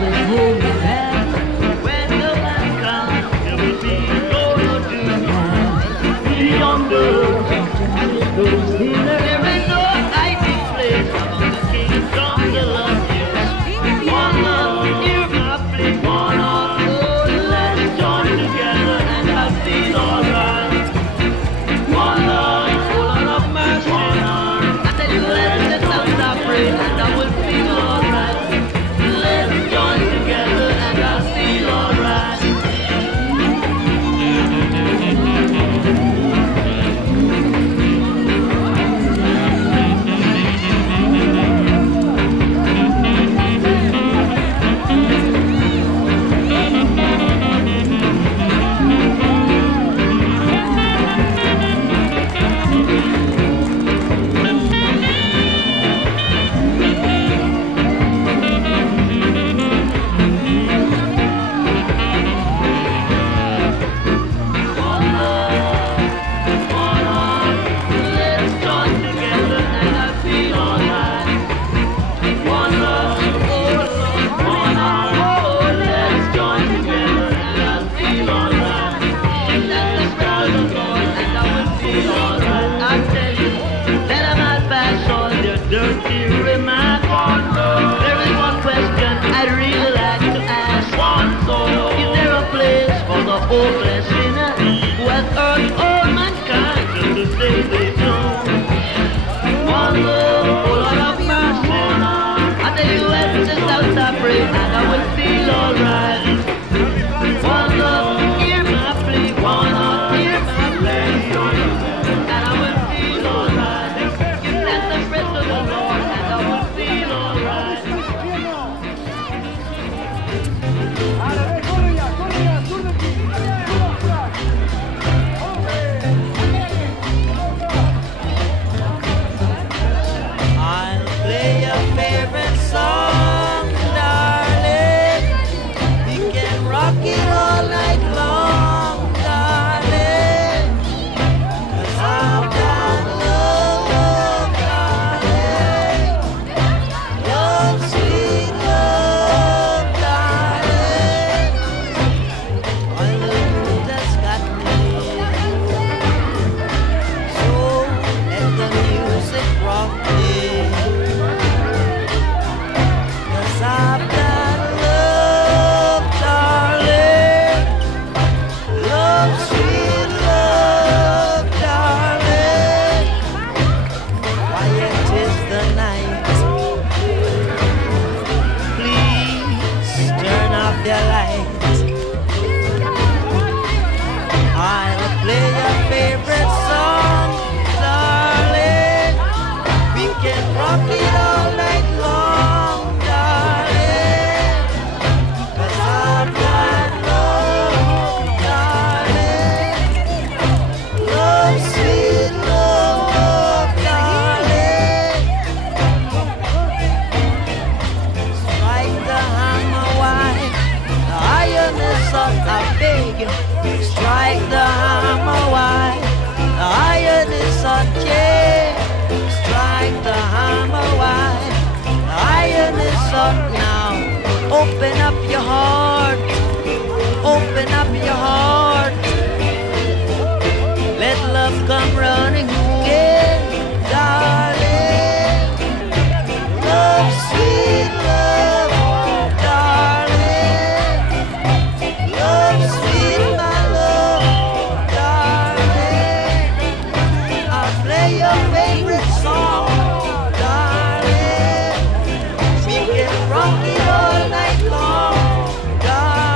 Nothing will be bad when the man comes. There will be no do we under those healers. There is no hiding place among the kingdoms of love. Yes, one love, hear my plea. One heart, oh, let's join together and I'll feel alright. One love, full of mercy. One heart, I tell you, let's just stop praying and I will feel alright. Let's join together and I'll feel alright. Hopeless sinner who has urged all mankind just to say they know. One love, oh Lord of mercy. I tell you, let's just stop praying and I will feel alright. One love, hear my plea. One heart, hear my plea. And I will feel alright. Give thanks and praise to the Lord and I will feel alright. Open up your heart, open up your heart. Let love come running in, darling. Love, sweet love, darling. Love, sweet my love, darling. I'll play your favorite song, darling. We can rock it all night long, darling.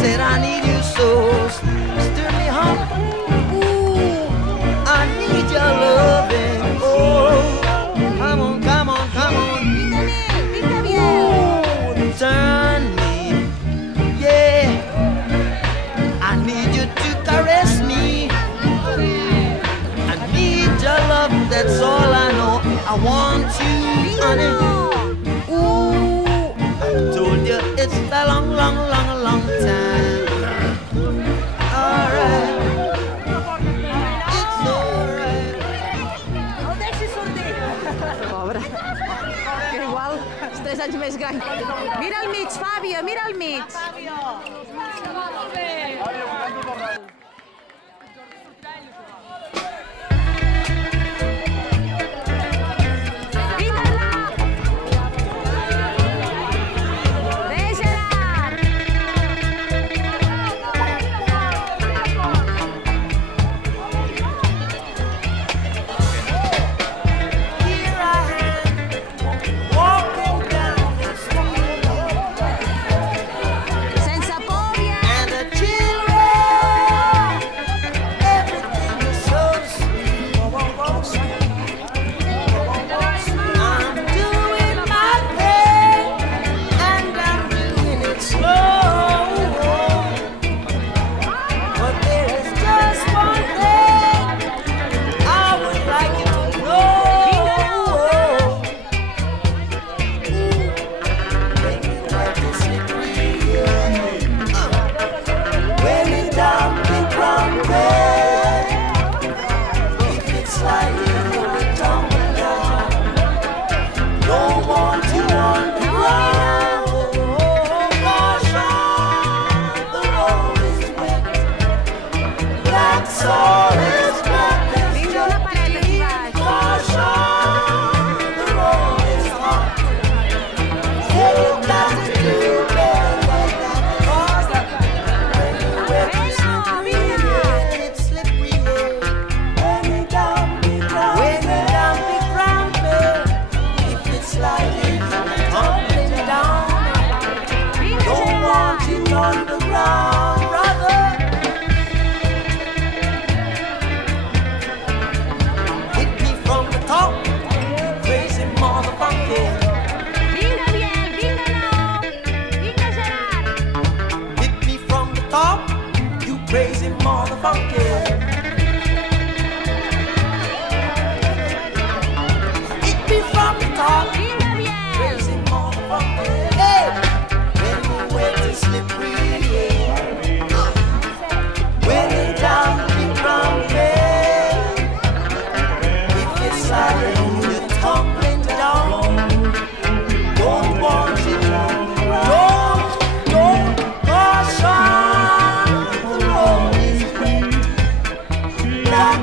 said I need you so. Stir me up. Ooh, I need your loving. Oh, come on, come on, come on. Ooh, turn me. Yeah, I need you to caress me. that's all I know. I want you, honey. Ooh, I told you it's a long, long, long, long time. Alright, it's alright. Pobre. Que igual, els 3 anys més gran. Mira al mig, Fàbio, mira al mig.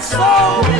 So